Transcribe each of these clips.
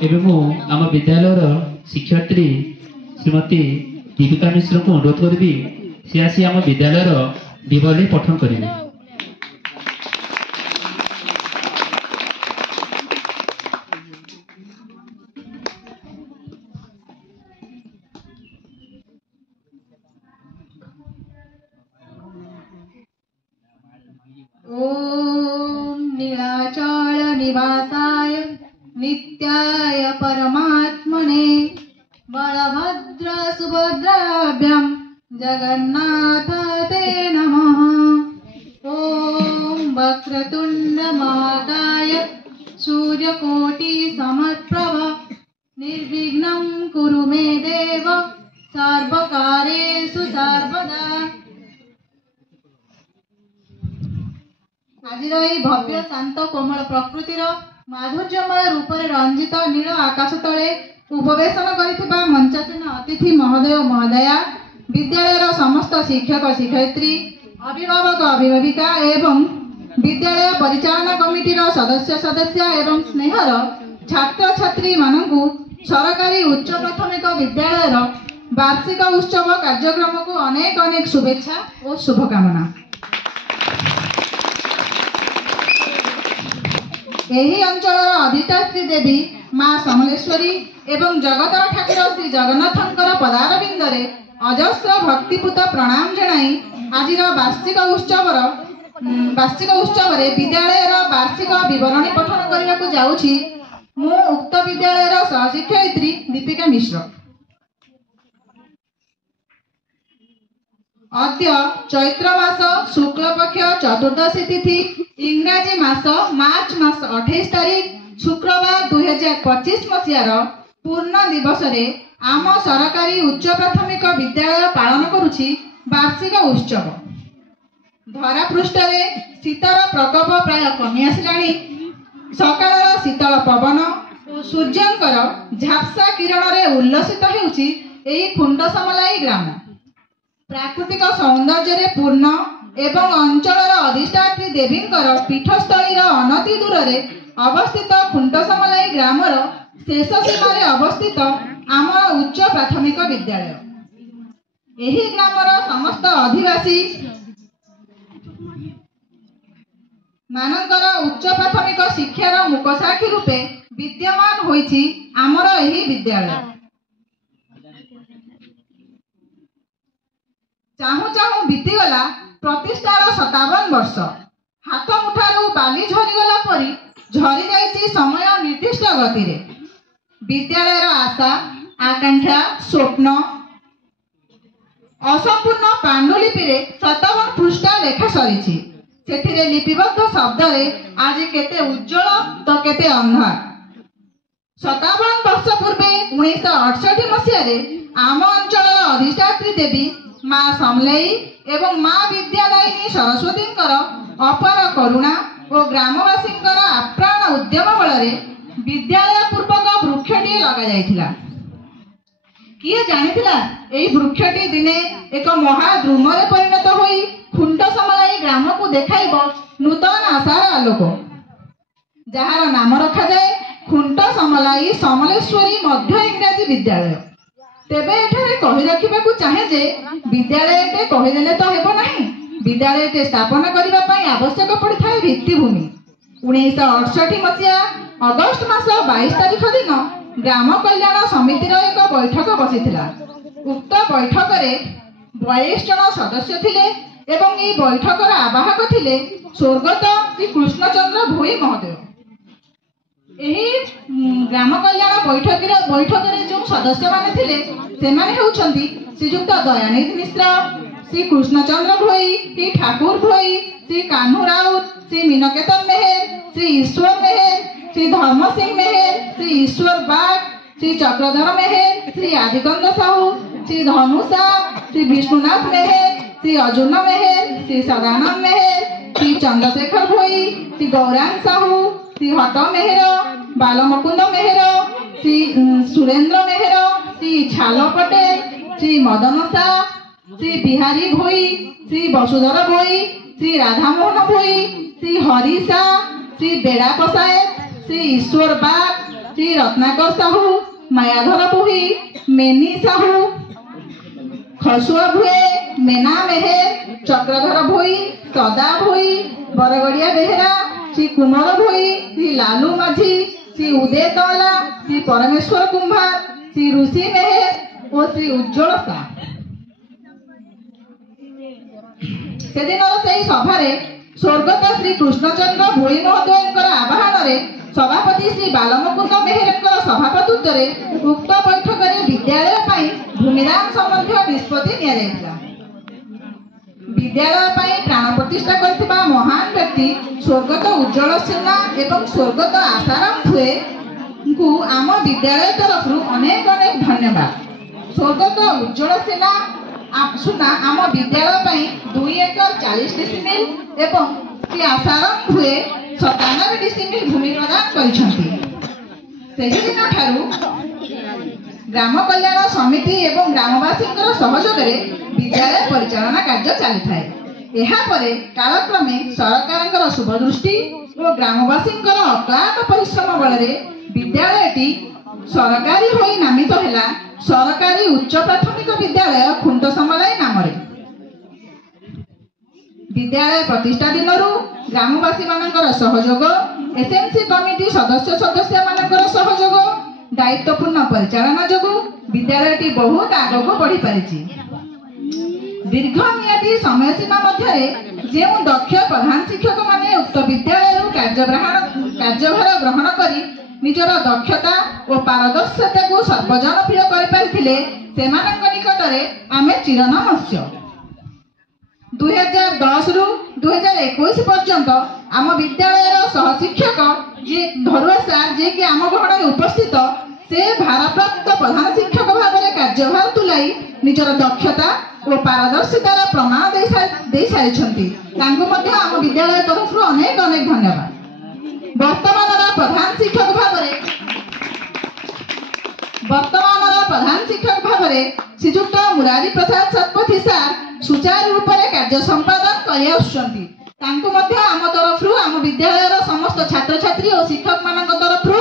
एवं मु आम विद्यालय शिक्षयित्री श्रीमती दीपिका मिश्र को अनुरोध करी सी आसी आम विद्यालय दिवाली पठन करेंगे। ओम नीलाचल निवासाय नित्याय परमात्मने बलभद्र सुभद्राभ्यां जगन्नाथ ते नमः। ओम वक्रतुंड महाकाय सूर्यकोटि समप्रभ निर्विघ्नं कुरु मे देव सर्वकार्येषु सर्वदा। आजिर यही भव्य शांत कोमल प्रकृतिर माधुर्यमय रूप से रंजित नील आकाश तले उपवेशन करिथिबा मंचासीन अतिथि महोदय महोदया, विद्यालय समस्त शिक्षक शिक्षयित्री, अभिभावक अभिभाविका एवं विद्यालय परिचालना कमिटी सदस्य सदस्य एवं स्नेहर छात्र छात्री मानकु सरकारी उच्च प्राथमिक विद्यालय वार्षिक उत्सव कार्यक्रम को अनेक अनेक शुभेच्छा और शुभकामना। यही अंचल अधिष्ठात्री देवी माँ समलेश्वरी एवं जगतर ठाकुर श्री जगन्नाथंकर पदारविंदरे अजस्र भक्तिपूत प्रणाम जनाई आज वार्षिक उत्सव विद्यालय वार्षिक विवरणी पठन करने को जाऊँगी। मु उक्त विद्यालय सहशिक्षयित्री दीपिका मिश्र। अद्य चैत्र मास शुक्ल पक्ष चतुर्दशी तिथि इंग्राजी मास मार्च मास 28 तारीख शुक्रवार 2025 मसीहार पूर्ण दिवस रे आम सरकारी उच्च प्राथमिक विद्यालय पालन करुछि वार्षिक उत्सव। धरा पृष्ठ रे शीतर प्रकोप प्राय कमी आसिलाणी। सकाळर शीतल पवन और सूर्यंकर झाप्सा किरण रे उल्लसित हेउछि एही खुंडसमलाई ग्राम। प्राकृतिक सौंदर्य पूर्ण एवं अंचलर अधिष्ठात्री देवींकर पीठस्थली अनति दूर रे अवस्थित खुंटसमलाई ग्रामर शेष सीमार अवस्थित आम उच्च प्राथमिक विद्यालय। एही ग्रामर समस्त अधिवासी मानकर उच्च प्राथमिक शिक्षार मुकसाक्षी रूपे विद्यमान होइछि आमर एही विद्यालय। चाहू चाहू बीतीगला प्रतिष्ठार 57 वर्ष। हाथ मुठारू बाली झरीगला परी झरी जाइछि समय निर्दिष्ट गति रे। विद्यालयर आशा आकांक्षा स्वप्न असंपूर्ण पांडुलिपि रे 57 पृष्ठ लेखा सरीछि। सेथिरे लिपिबद्ध शब्द रे आज केते उज्जवल तो केते अंधार। 57 वर्ष पूर्वे 1968 मसीह रे आम अंचल अधिष्ठात्री देवी माँ समलेई एवं माँ विद्यादायिनी सरस्वती अपार करुणा और ग्रामवासी आप्राण उद्यम बल विद्यालय पूर्वक वृक्षटी लगा जाइथिला। किए जानिथिला एही वृक्षटी दिने एक महाद्रुम रे परिणत होई खुंटसमलाई ग्राम को देखाइबो नूतन आशार आलोक, जहार नाम रखा जाए खुंटसमलाई समलेश्वरी मध्य इंग्राजी विद्यालय। तेबे एठारे कहि रखिबाकू चाहे जे विद्यालयटे कहिदेले तो हेबो नाही। विद्यालयटे स्थापन करिबा पई आवश्यक पड़िथाय भित्तिभूमि। 1968 मसीहा अगस्त मास 22 तारीख दिन ग्राम कल्याण समितिर एक बैठक बसिथिला। उक्त बैठक रे 42 जन सदस्य थिले एवं ई बैठकर आवाहक थिले स्वर्गत श्री कृष्णचंद्र भोई महोदय। एही ग्राम कल्याण बैठक रे जो सदस्य माने थिले सेमाने हेउछंती श्रीयुक्त दयानिधि मिश्र, श्री कृष्णचंद्र भोई, श्री ठाकुर भोई, श्री कान्हू राउत, श्री मीनकेतन मेहर, श्री ईश्वर मेहर, श्री धर्म सिंह मेहर, श्री ईश्वर बाग, श्री चक्रधर मेहर, श्री आदिकंद साहू, श्री धनुषा, श्री विष्णुनाथ मेहर, श्री अर्जुन मेहर, श्री सदानंद मेहर, श्री चंद्रशेखर भोई, श्री गौरांग साहू, श्री हट मेहर, बालमुकुंद मेहर, श्री सुरेंद्र मेहर, श्री छाल पटेल, श्री मदन शाह, श्री बिहारी भोई, श्री वसुधर भोई, श्री राधामोहन भोई, श्री हरि शाह, श्री बेड़ा पसायत, श्री ईश्वर बाग, ଶ୍ରୀ ରତ୍ନାକର ସାହୁ, ମାୟାଧର ଭୋଇ, ମେନି ସାହୁ, ଖସୁଆ ଭୁଏ, ମେନା ମେହେର, ଚକ୍ରଧର ଭୋଇ, ସଦା ଭୋଇ, ବରଗଡ଼ିଆ ବେହେରା, ଶ୍ରୀ କୁମର ଭୋଇ, ଶ୍ରୀ ଲାଲୁ ମାଝୀ, ଶ୍ରୀ ଉଦୟ ତଅଲା, ଶ୍ରୀ ପରମେଶ୍ୱର କୁମ୍ଭାର, ଶ୍ରୀ ଋଷି ମେହେର ଓ ଶ୍ରୀ ଉଜ୍ଜଳ ସାହ। ସେଦିନର ସେହି ସଭାରେ ସ୍ୱର୍ଗତ ଶ୍ରୀ କୃଷ୍ଣଚନ୍ଦ୍ର ଭୋଇ ମହୋଦୟଙ୍କର ଆବାହନରେ ସଭାପତି ଶ୍ରୀ ବାଲମୁକୁନ୍ଦ ମେହେରଙ୍କର ସଭାପତିତ୍ୱରେ ଉକ୍ତ ବୈଠକରେ ବିଦ୍ୟାଳୟ ପାଇଁ ଭୂମିଦାନ ସମ୍ବନ୍ଧୀୟ ନିଷ୍ପତ୍ତି ନିଆଯାଇଥିଲା। ବିଦ୍ୟାଳୟ ପାଇଁ ପ୍ରାଣ ପ୍ରତିଷ୍ଠା କରିଥିବା ମହାନ ବ୍ୟକ୍ତି ସ୍ୱର୍ଗତ ଉଜ୍ଜଳ ସିହ୍ନା ଏବଂ ସ୍ୱର୍ଗତ ଆଶାରାମ ଭୁଏଙ୍କୁ ଆମ ବିଦ୍ୟାଳୟ ତରଫରୁ ଅନେକ ଅନେକ ଧନ୍ୟବାଦ। ସ୍ୱର୍ଗତ ଉଜ୍ଜଳ ସିହ୍ନା ଆମ ବିଦ୍ୟାଳୟ ପାଇଁ 2 ଏକର 40 ଡିସିମିଲ୍ ଏବଂ ଶ୍ରୀ ଆଶାରାମ ଭୁଏ 97 ଡିସିମିଲ୍ ଭୂମି ପ୍ରଦାନ କରିଛନ୍ତି। ସେହିଦିନ ଠାରୁ ଗ୍ରାମ କଲ୍ୟାଣ ସମିତି ଏବଂ ଗ୍ରାମବାସୀଙ୍କର ସହଯୋଗରେ ବିଦ୍ୟାଳୟ ପରିଚାଳନା କାର୍ଯ୍ୟ ଚାଲିଥାଏ। ଏହାପରେ କାଳକ୍ରମେ ସରକାରଙ୍କର ଶୁଭଦୃଷ୍ଟି ଓ ଗ୍ରାମବାସୀଙ୍କର ଅକ୍ଳାନ୍ତ ପରିଶ୍ରମ ବଳରେ ବିଦ୍ୟାଳୟଟି ସରକାରୀ ହୋଇ ନାମିତ ହେଲା ସରକାରୀ ଉଚ୍ଚ ପ୍ରାଥମିକ ବିଦ୍ୟାଳୟ ଖୁଣ୍ଟସମଲାଇ ନାମରେ। ବିଦ୍ୟାଳୟ ପ୍ରତିଷ୍ଠା ଦିନରୁ ଗ୍ରାମବାସୀ ମାନଙ୍କର ସହଯୋଗ, ଏସ୍ଏମ୍ସି କମିଟି ସଦସ୍ୟ ମାନଙ୍କର ସହଯୋଗ, ଦାୟିତ୍ୱପୂର୍ଣ୍ଣ ପରିଚାଳନା ଯୋଗୁଁ ବିଦ୍ୟାଳୟଟି ବହୁତ ଆଗକୁ ବଢି ପାରିଛି। ଦୀର୍ଘମିଆଦୀ ସମୟସୀମା ମଧ୍ୟରେ ଯେଉଁ ଦକ୍ଷ ପ୍ରଧାନ ଶିକ୍ଷକ ମାନେ ଉକ୍ତ ବିଦ୍ୟାଳୟରୁ କାର୍ଯ୍ୟଭାର ଗ୍ରହଣ କରି ନିଜର ଦକ୍ଷତା ଓ ପାରଦର୍ଶିତାକୁ ସର୍ବଜନପ୍ରିୟ କରିପାରିଥିଲେ ସେମାନଙ୍କ ନିକଟରେ ଆମେ ଚିରନମସ୍ୟ। 2010ରୁ 2021 ପର୍ଯ୍ୟନ୍ତ ଆମ ବିଦ୍ୟାଳୟର ସହଶିକ୍ଷକ ଯିଏ ଧରୁଆ ସାର୍ ଯିଏକି ଆମ ଗହଣରେ ଉପସ୍ଥିତ, ସେ ଭାରପ୍ରାପ୍ତ ପ୍ରଧାନ ଶିକ୍ଷକ ଭାବରେ କାର୍ଯ୍ୟଭାର ତୁଲାଇ ନିଜର ଦକ୍ଷତା ଓ ପାରଦର୍ଶିତାର ପ୍ରମାଣ ଦେଇ ସାରିଛନ୍ତି। ତାଙ୍କୁ ମଧ୍ୟ ଆମ ବିଦ୍ୟାଳୟ ତରଫରୁ ଅନେକ ଅନେକ ଧନ୍ୟବାଦ। ବର୍ତ୍ତମାନର ପ୍ରଧାନ ଶିକ୍ଷକ ଭାବରେ ଶ୍ରୀଯୁକ୍ତ ମୁରାରୀ ପ୍ରସାଦ ଶତପଥୀ ସାର୍ ସୁଚାରୁ ରୂପରେ କାର୍ଯ୍ୟ ସମ୍ପାଦନ କରି ଆସୁଛନ୍ତି। ତାଙ୍କୁ ମଧ୍ୟ ଆମ ତରଫରୁ ଆମ ବିଦ୍ୟାଳୟର ସମସ୍ତ ଛାତ୍ରଛାତ୍ରୀ ଓ ଶିକ୍ଷକ ମାନଙ୍କ ତରଫରୁ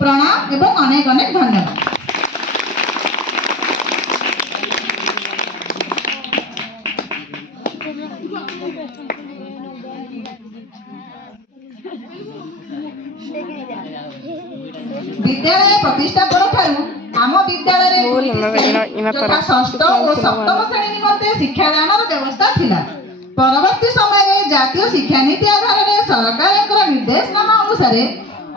ପ୍ରଣାମ ଏବଂ ଅନେକ ଅନେକ ଧନ୍ୟବାଦ। ବିଦ୍ୟାଳୟ ପ୍ରତିଷ୍ଠା ପରଠାରୁ ଆମ ବିଦ୍ୟାଳୟରେ ଯଥା ଷଷ୍ଠ ଓ ସପ୍ତମ ଶ୍ରେଣୀ ନିମନ୍ତେ ଶିକ୍ଷାଦାନର ବ୍ୟବସ୍ଥା ଥିଲା। ପରବର୍ତ୍ତୀ ସମୟରେ ଜାତୀୟ ଶିକ୍ଷାନୀତି ଆଧାରରେ ସରକାରଙ୍କର ନିର୍ଦ୍ଦେଶନାମା ଅନୁସାରେ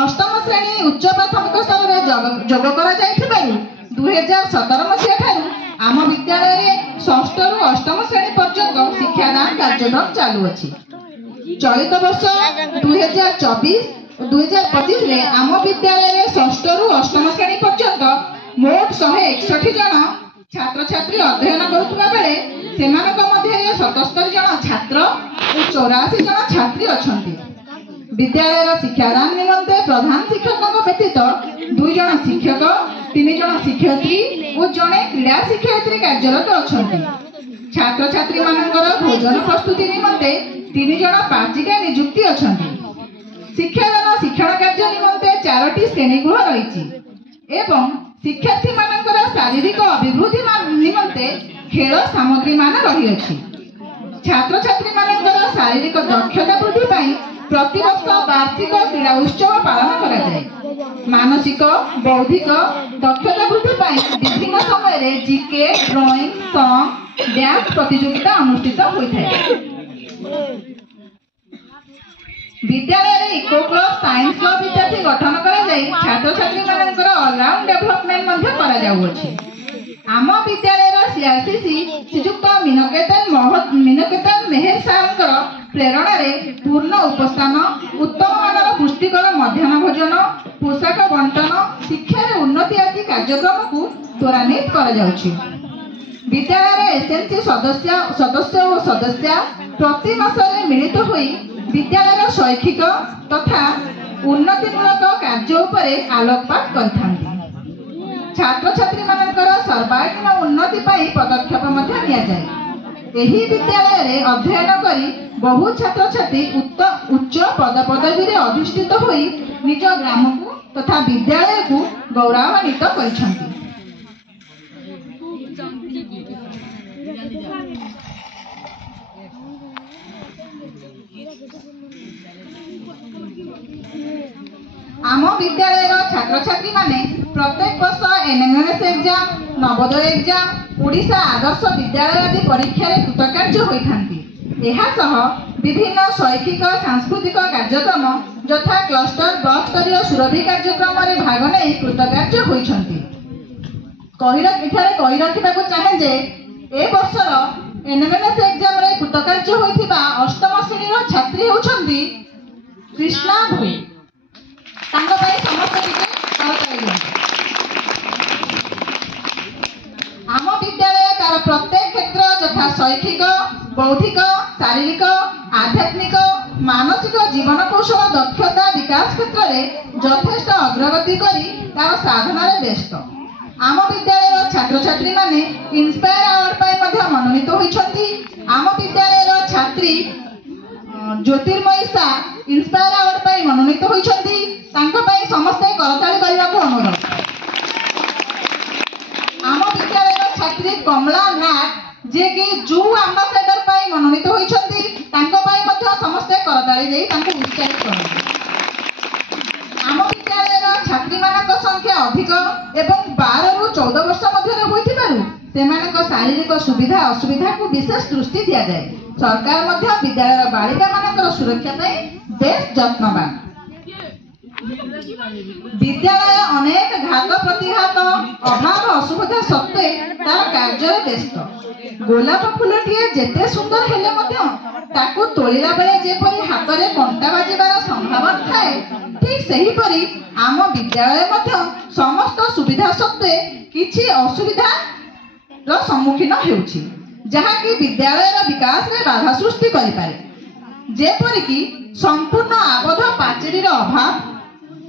ଅଷ୍ଟମ ଶ୍ରେଣୀ ଉଚ୍ଚ ପ୍ରାଥମିକ ସ୍ତରରେ ଯୋଗ କରାଯାଇଥିବାରୁ 2017 ମସିହା ଠାରୁ ଆମ ବିଦ୍ୟାଳୟରେ ଷଷ୍ଠରୁ ଅଷ୍ଟମ ଶ୍ରେଣୀ ପର୍ଯ୍ୟନ୍ତ ଶିକ୍ଷାଦାନ କାର୍ଯ୍ୟକ୍ରମ ଚାଲୁଅଛି। ଚଳିତ ବର୍ଷ 2024-2025ରେ ଆମ ବିଦ୍ୟାଳୟରେ ଷଷ୍ଠରୁ ଅଷ୍ଟମ ଶ୍ରେଣୀ ପର୍ଯ୍ୟନ୍ତ ମୋଟ 161 ଜଣ ଛାତ୍ରଛାତ୍ରୀ ଅଧ୍ୟୟନ କରୁଥିବା ବେଳେ ସେମାନଙ୍କ ମଧ୍ୟରେ 77 ଜଣ ଛାତ୍ର ଓ 84 ଜଣ ଛାତ୍ରୀ ଅଛନ୍ତି। ବିଦ୍ୟାଳୟର ଶିକ୍ଷାଦାନ ନିମନ୍ତେ ପ୍ରଧାନ ଶିକ୍ଷକଙ୍କ ବ୍ୟତୀତ 2 ଜଣ ଶିକ୍ଷକ, 3 ଜଣ ଶିକ୍ଷୟିତ୍ରୀ ଓ ଜଣେ କ୍ରୀଡ଼ା ଶିକ୍ଷୟିତ୍ରୀ କାର୍ଯ୍ୟରତ ଅଛନ୍ତି। ଛାତ୍ରଛାତ୍ରୀ ମାନଙ୍କର ଭୋଜନ ପ୍ରସ୍ତୁତି ନିମନ୍ତେ 3 ଜଣ ପାଚିକା ନିଯୁକ୍ତି ଅଛନ୍ତି। ଶିକ୍ଷାଦାନ ଶିକ୍ଷଣ କାର୍ଯ୍ୟ ନିମନ୍ତେ 4ଟି ଶ୍ରେଣୀଗୃହ ରହିଛି ଏବଂ ଶିକ୍ଷାର୍ଥୀ ମାନଙ୍କର ଶାରୀରିକ ଅଭିବୃଦ୍ଧି ନିମନ୍ତେ ଖେଳ ସାମଗ୍ରୀ ମାନ ରହିଅଛି। ଛାତ୍ରଛାତ୍ରୀ ମାନଙ୍କର ଶାରୀରିକ ଦକ୍ଷତା ବୃଦ୍ଧି ପାଇଁ ପ୍ରତିବର୍ଷ ବାର୍ଷିକ କ୍ରୀଡ଼ା ଉତ୍ସବ ପାଳନ କରାଯାଏ। ମାନସିକ ବୌଦ୍ଧିକ ଦକ୍ଷତା ବୃଦ୍ଧି ପାଇଁ ବିଭିନ୍ନ ସମୟରେ ଜିକେ, ଡ୍ରଇଂ, ସଙ୍ଗ, ଡ୍ୟାନ୍ସ ପ୍ରତିଯୋଗିତା ଅନୁଷ୍ଠିତ ହୋଇଥାଏ। ବିଦ୍ୟାଳୟରେ ଇକୋ କ୍ଲବ, ସାଇନ୍ସ କ୍ଲବ ଇତ୍ୟାଦି ଗଠନ କରାଯାଇ ଛାତ୍ରଛାତ୍ରୀ ମାନଙ୍କର ଅଲରାଉଣ୍ଡ ଡେଭଲପମେଣ୍ଟ ମଧ୍ୟ କରାଯାଉଅଛି। ଆମ ବିଦ୍ୟାଳୟର ସିଆରସିସି ଶ୍ରୀଯୁକ୍ତ ମିନକେତନ ମେହେର ସାର୍ଙ୍କର ପ୍ରେରଣାରେ ପୂର୍ଣ୍ଣ ଉପସ୍ଥାନ, ଉତ୍ତମ ମାନର ପୁଷ୍ଟିକର ମଧ୍ୟାହ୍ନ ଭୋଜନ, ପୋଷାକ ବଣ୍ଟନ, ଶିକ୍ଷାରେ ଉନ୍ନତି ଆଦି କାର୍ଯ୍ୟକ୍ରମକୁ ତ୍ୱରାନ୍ୱିତ କରାଯାଉଛି। ବିଦ୍ୟାଳୟର ଏସ୍ଏମ୍ସି ସଦସ୍ୟ ଓ ସଦସ୍ୟା ପ୍ରତି ମାସରେ ମିଳିତ ହୋଇ ବିଦ୍ୟାଳୟର ଶୈକ୍ଷିକ ତଥା ଉନ୍ନତିମୂଳକ କାର୍ଯ୍ୟ ଉପରେ ଆଲୋକପାତ କରିଥାନ୍ତି। ଛାତ୍ରଛାତ୍ରୀ ମାନଙ୍କର ସର୍ବାଙ୍ଗୀନ ଉନ୍ନତି ପାଇଁ ପଦକ୍ଷେପ ମଧ୍ୟ ନିଆଯାଏ। ଏହି ବିଦ୍ୟାଳୟରେ ଅଧ୍ୟୟନ କରି ବହୁ ଛାତ୍ରଛାତ୍ରୀ ଉଚ୍ଚ ପଦପଦବୀରେ ଅଧିଷ୍ଠିତ ହୋଇ ନିଜ ଗ୍ରାମକୁ तथा विद्यालय को गौरवान्वित କରିଛନ୍ତି। आम विद्यालय छात्र छात्री माने प्रत्येक वर्ष NMS exam, Navodaya exam, Odisha Adarsha Vidyalaya आदि परीक्षा रे कृतकार्य होइथांती। एहा सह विभिन्न शैक्षिक सांस्कृतिक कार्यक्रम यथा क्लस्टर ब्लॉक स्तरीय सुरभि कार्यक्रम रे भाग नै कृतकार्य होइछंती। कहि रखिबाकू चाहे जे ए वर्षर एनएमएस एग्जाम रे कृतकार्य होइथिबा अष्टम श्रेणी रो छात्री होउछंती कृष्णा भोई। तांको पाई समस्त टिके करताई दियंतु। आम विद्यालय तार प्रत्येक क्षेत्र यथा शैक्षिक, बौद्धिक, शारीरिक, आध्यात्मिक, मानसिक जीवन कौशल दक्षता विकास क्षेत्र में यथेष्ट अग्रगति करी तार साधना रे व्यस्त। आम विद्यालय छात्र छात्री माने इंस्पायर अवार्ड पाई मध्य मनोनीत होइछंती। आम विद्यालय छात्री ज्योतिर्मयी शाह इंस्पायर अवार्ड पाई मनोनीत होइछंती। तांको पाई समस्त करताली करबाको अनुरोध। आम विद्यालय छात्री कमला नाग जे कि जू एम्बेसडर पाई मनोनीत होइछंती। तांको पाई मध्य समस्त करताली देई तांको उत्साहित करंती। आम विद्यालय छात्री मानक संख्या अधिक एवं 12 रु 14 वर्ष मध्य होइथिबारु सेमानक शारीरिक सुविधा असुविधा को विशेष दृष्टि दिया जाए। सरकार मध्य विद्यालय बालिका मानकर सुरक्षा पाई बेस यत्नवान। विद्यालय अनेक घात प्रतिघात अभाव असुविधा सत्वे तार कार्य व्यस्त। गोलाप फूलटिए जेते सुंदर हेले मध्य ताकू तोलिला बेले जेपरि हातरे कंटा बाजिबार संभावना थाए, ठीक सही परि आम विद्यालय मध्य समस्त सुविधा सत्वे किछि असुविधा रो सम्मुखीन हेउछि, जहा कि विद्यालय विकास रे बाधा सृष्टि करि पारे। जेपरि कि संपूर्ण आबद्ध पाचेरीर अभाव,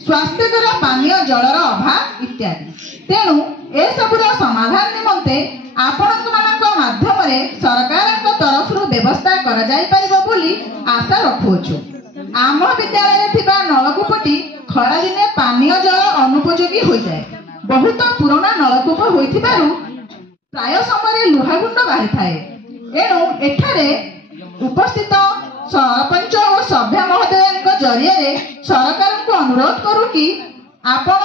स्वास्थ्यकर पानीय जलर अभाव इत्यादि। तेणु ए सबुर समाधान निमंते आपणक मानक माध्यम रे सरकारक तरफ रु व्यवस्था करा जाय परिबो बोली आशा रखुछु। आम विद्यालय रे थिबा नलकूपटी खरा दिने पानीय जल अनुपयोगी होई जाय। बहुत पुराना नलकूप होइथिबारु प्राय समय लुहागुंड बाहरी थाए। एणु एठारे उपस्थित सरपंच और सभ्य महोदय जरिए सरकार को अनुरोध करू कि आपण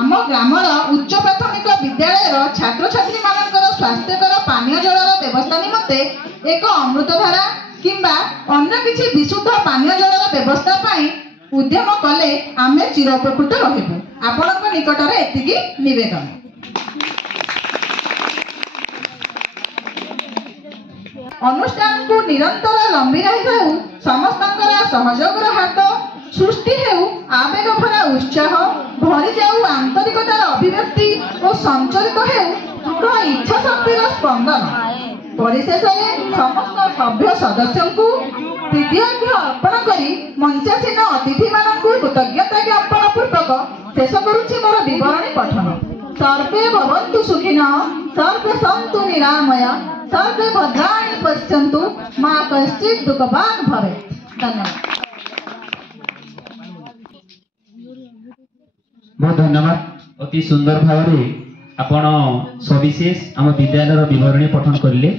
आम ग्रामर उच्च प्राथमिक विद्यालय छात्र छात्री मानकर स्वास्थ्यकर पानीय जलर व्यवस्था निमंते एक अमृतधारा किंबा अन्य किछि विशुद्ध पानीय जलर व्यवस्था पाई उद्यम कले आमे चिरोपकृत रहिबु। आपनक निकट रे एतिकी निवेदन। अनुष्ठान को निरंतर लंबी रही समस्त सहयोग हाथ सृष्टि हेउ आवेग भरा उत्साह भरी जाऊ आंतरिकतार अभिव्यक्ति और संचरित हेउ दृढ़ इच्छा शक्तिर स्पंदन। परिशेष समस्त सभ्य सदस्य को प्रीतिअर्घ्य अर्पण करी मंचासीन अतिथि मानक कृतज्ञता ज्ञापन पूर्वक शेष करुछि मोर विवरणी पठन। सर्वे भवन्तु सुखिनः, सर्वे सन्तु निरामय, सर्वे भद्राणि पश्यन्तु, मा कश्चित् दुःखभाग् भवेत्। धन्यवाद। बहुत धन्यवाद। अति सुंदर भाव आपण सविशेष आम विद्यालय विवरणी पठन करिले।